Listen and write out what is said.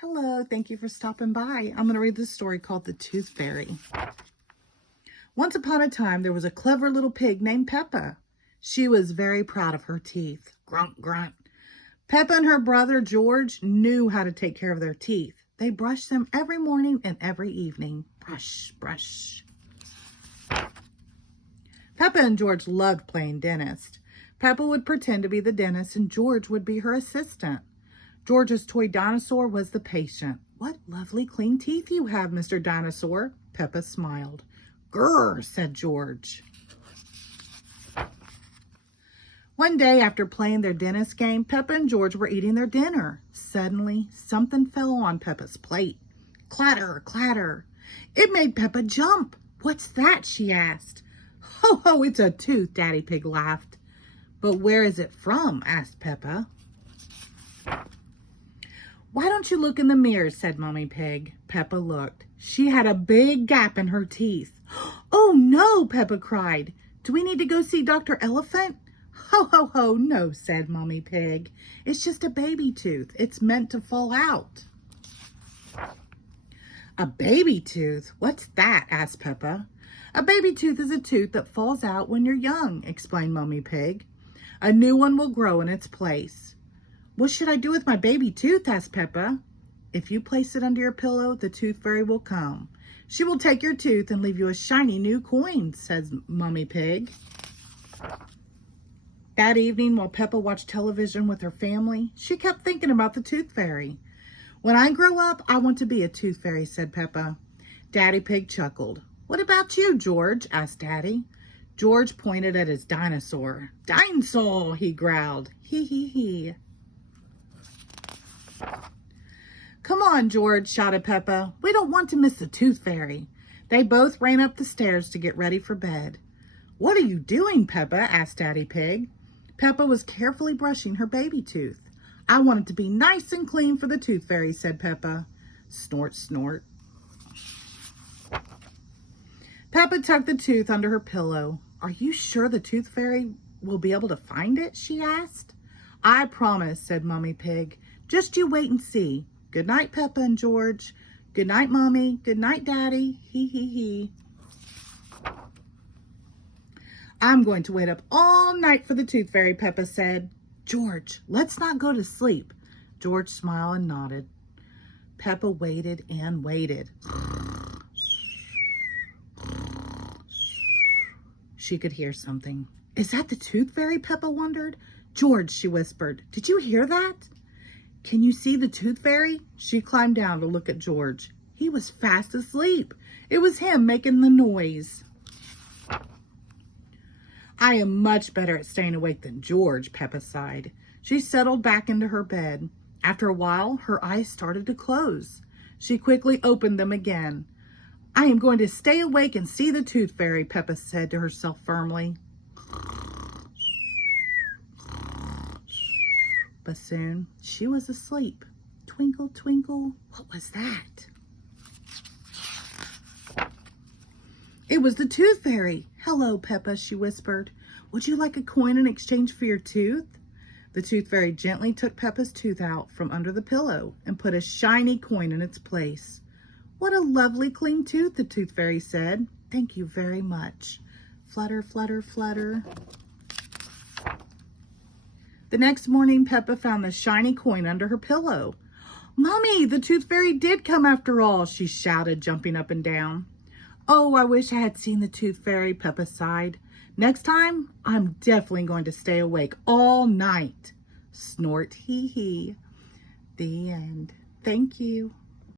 Hello, thank you for stopping by. I'm going to read this story called The Tooth Fairy. Once upon a time, there was a clever little pig named Peppa. She was very proud of her teeth. Grunt, grunt. Peppa and her brother George knew how to take care of their teeth. They brushed them every morning and every evening. Brush, brush. Peppa and George loved playing dentist. Peppa would pretend to be the dentist and George would be her assistant. George's toy dinosaur was the patient. "What lovely clean teeth you have, Mr. Dinosaur." Peppa smiled. "Grrr," said George. One day after playing their dentist game, Peppa and George were eating their dinner. Suddenly, something fell on Peppa's plate. Clatter, clatter. It made Peppa jump. "What's that?" she asked. "Ho, ho, it's a tooth," Daddy Pig laughed. "But where is it from?" asked Peppa. "Why don't you look in the mirror?" said Mommy Pig. Peppa looked. She had a big gap in her teeth. "Oh no," Peppa cried. "Do we need to go see Dr. Elephant?" "Ho, ho, ho, no," said Mommy Pig. "It's just a baby tooth. It's meant to fall out." "A baby tooth? What's that?" asked Peppa. "A baby tooth is a tooth that falls out when you're young," explained Mommy Pig. "A new one will grow in its place." "What should I do with my baby tooth?" asked Peppa. "If you place it under your pillow, the Tooth Fairy will come. She will take your tooth and leave you a shiny new coin," says Mommy Pig. That evening, while Peppa watched television with her family, she kept thinking about the Tooth Fairy. "When I grow up, I want to be a Tooth Fairy," said Peppa. Daddy Pig chuckled. "What about you, George?" asked Daddy. George pointed at his dinosaur. "Dinosaur," he growled. "Hee hee hee." "Come on, George," shouted Peppa. "We don't want to miss the Tooth Fairy." They both ran up the stairs to get ready for bed. "What are you doing, Peppa?" asked Daddy Pig. Peppa was carefully brushing her baby tooth. "I want it to be nice and clean for the Tooth Fairy," said Peppa. Snort, snort. Peppa tucked the tooth under her pillow. "Are you sure the Tooth Fairy will be able to find it?" she asked. "I promise," said Mommy Pig. "Just you wait and see. Good night, Peppa and George. Good night, Mommy. Good night, Daddy. Hee hee hee." "I'm going to wait up all night for the Tooth Fairy," Peppa said. "George, let's not go to sleep." George smiled and nodded. Peppa waited and waited. She could hear something. "Is that the Tooth Fairy?" Peppa wondered. "George," she whispered, "did you hear that?" "Can you see the Tooth Fairy?" She climbed down to look at George. He was fast asleep. It was him making the noise. "I am much better at staying awake than George," Peppa sighed. She settled back into her bed. After a while, her eyes started to close. She quickly opened them again. "I am going to stay awake and see the Tooth Fairy," Peppa said to herself firmly. But soon she was asleep. Twinkle, twinkle, what was that? It was the Tooth Fairy. "Hello, Peppa," she whispered. "Would you like a coin in exchange for your tooth?" The Tooth Fairy gently took Peppa's tooth out from under the pillow and put a shiny coin in its place. "What a lovely clean tooth," the Tooth Fairy said. "Thank you very much." Flutter, flutter, flutter. The next morning, Peppa found the shiny coin under her pillow. "Mommy, the Tooth Fairy did come after all," she shouted, jumping up and down. "Oh, I wish I had seen the Tooth Fairy," Peppa sighed. "Next time, I'm definitely going to stay awake all night." Snort, hee hee. The end. Thank you.